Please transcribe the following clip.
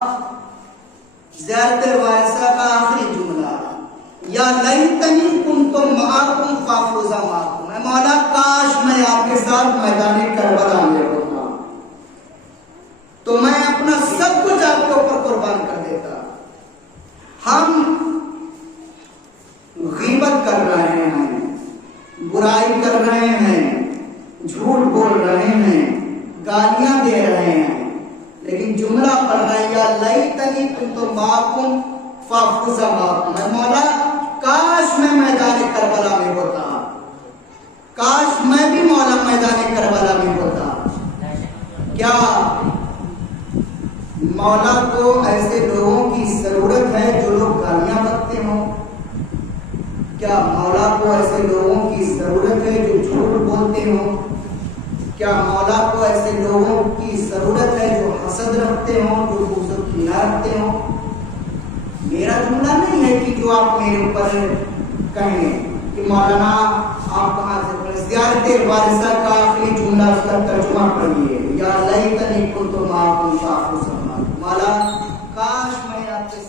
ज़ियारत वारिसा का आखिरी जुमला, या लैतनी कुन्तु मआकुम फाफूज़ा माकुम, ऐ मौला काश मैं आपके साथ मैदान करबला में होता तो मैं अपना सब कुछ आपके ऊपर कुर्बान कर देता। हम गीबत कर रहे हैं, बुराई कर रहे हैं, झूठ बोल रहे हैं, गालियां दे रहे हैं, लेकिन जुमला पढ़ रहे हैं या लैतनी कुन्तु माकुम फाफूज़ा माकुम, ऐ मौला काश मैं मैदान करबला में होता, काश मैं भी मौला मैदान करबला में होता। क्या मौला को ऐसे लोगों की जरूरत है जो लोग गालियां बकते हों? क्या मौला को ऐसे लोगों की जरूरत है जो झूठ बोलते हों? क्या मौला को ऐसे लोगों की जरूरत है जो हसद रखते हों, जो बुग़्ज़ कीना रखते हों? मेरा जुमला नहीं है कि जो आप मेरे ऊपर कहें कि मौलाना आप कहाँ से पढ़े। ज़ियारत वारिसा का आखिरी जुमला, उसका तर्जुमा पढ़िए, या लैतनी कुन्तु मआकुम फाफूज़ा माकुम, मौला काश मैं आपके